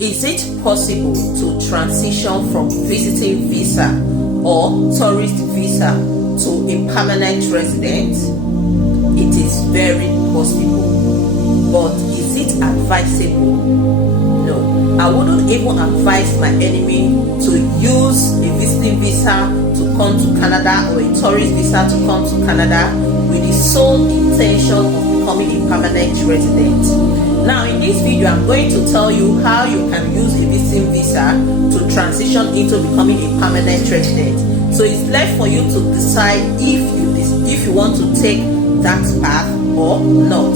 Is it possible to transition from visiting visa or tourist visa to a permanent resident? It is very possible, but is it advisable? No. I wouldn't even advise my enemy to use a visiting visa to come to Canada or a tourist visa to come to Canada with the sole intention of becoming a permanent resident. Now in this video, I'm going to tell you how you can use a visiting visa to transition into becoming a permanent resident. So it's left for you to decide if you want to take that path or not.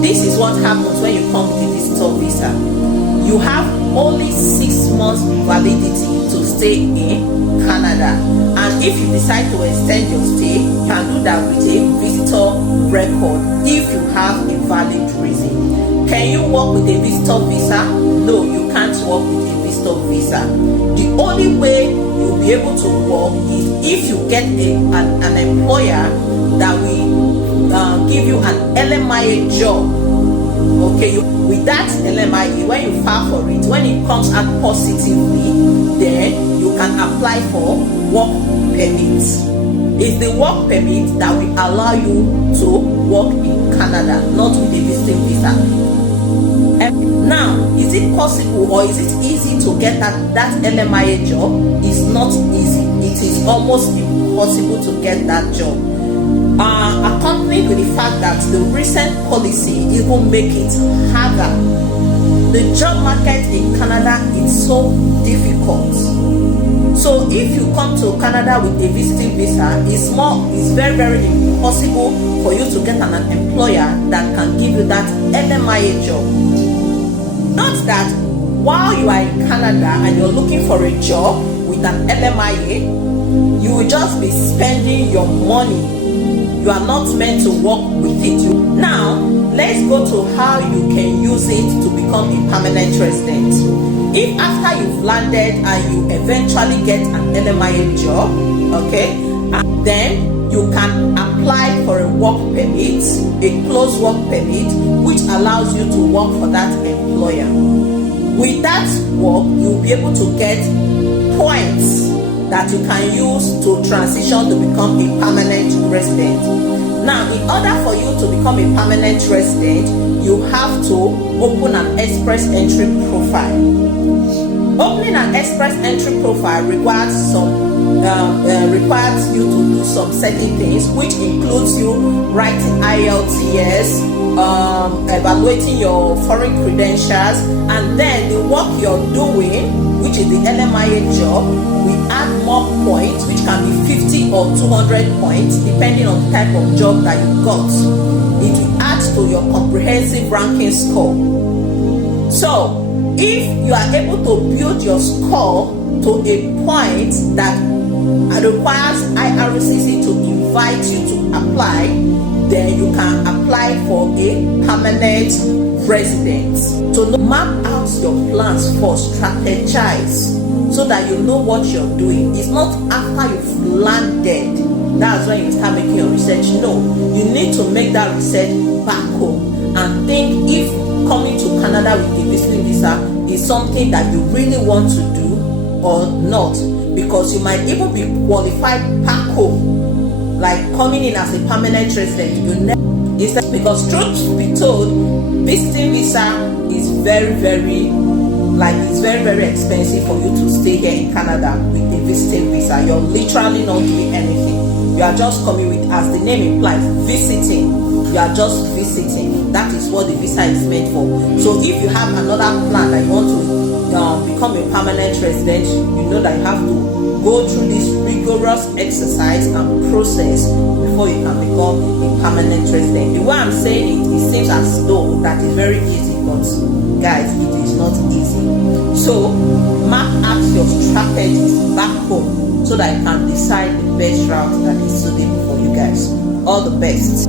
This is what happens when you come with a visitor visa. You have only 6 months validity to stay in Canada, and if you decide to extend your stay, you can do that with a visitor record if you have a valid reason. Can you work with a visitor visa? No, you can't work with a visitor visa. The only way you'll be able to work is if you get an employer that will give you an LMIA job. Okay, with that LMIA, when you file for it, when it comes out positively, then you can apply for work permits. It's the work permit that will allow you to work in Canada, not with a visiting visa. Now, is it possible or is it easy to get that LMIA job? It's not easy. It is almost impossible to get that job. Accompanied with the fact that the recent policy even make it harder. The job market in Canada is so difficult. So if you come to Canada with a visiting visa, it's very, very impossible for you to get an employer that can give you that LMIA job. Not that while you are in Canada and you're looking for a job with an LMIA, you will just be spending your money. You are not meant to work with it. Now, let's go to how you can use it to become a permanent resident. If after you've landed and you eventually get an LMIA job, okay, then you can apply for a work permit, a closed work permit, which allows you to work for that employer. With that work, you'll be able to get points that you can use to transition to become a permanent resident. Now, in order for you to become a permanent resident, you have to open an express entry profile. Opening an express entry profile requires you to do some certain things, which includes you writing IELTS, evaluating your foreign credentials, and then the work you're doing, which is the LMIA job, we add more points, which can be 50 or 200 points, depending on the type of job that you got. It will add to your comprehensive ranking score. So, if you are able to build your score to a point that requires IRCC to invite you to apply, then you can apply for a permanent residence. So map out your plans first, strategize so that you know what you're doing. It's not after you've landed, that's when you start making your research. No, you need to make that research back home and think if coming to Canada with a visiting visa is something that you really want to do or not, because you might even be qualified back home, like coming in as a permanent resident. You never, because truth be told, visiting visa is very, very expensive for you to stay here in Canada with a visiting visa. You're literally not doing anything. You are just coming with, as the name implies, visiting. You are just visiting. That is what the visa is made for. So if you have another plan that you want to become a permanent resident, you know that you have to go through this rigorous exercise and process before you can become a permanent resident. The way I'm saying it, it seems as though that is very easy, but guys, it is not easy. So map out your strategies back home so that you can decide the best route that is suitable for you guys. All the best.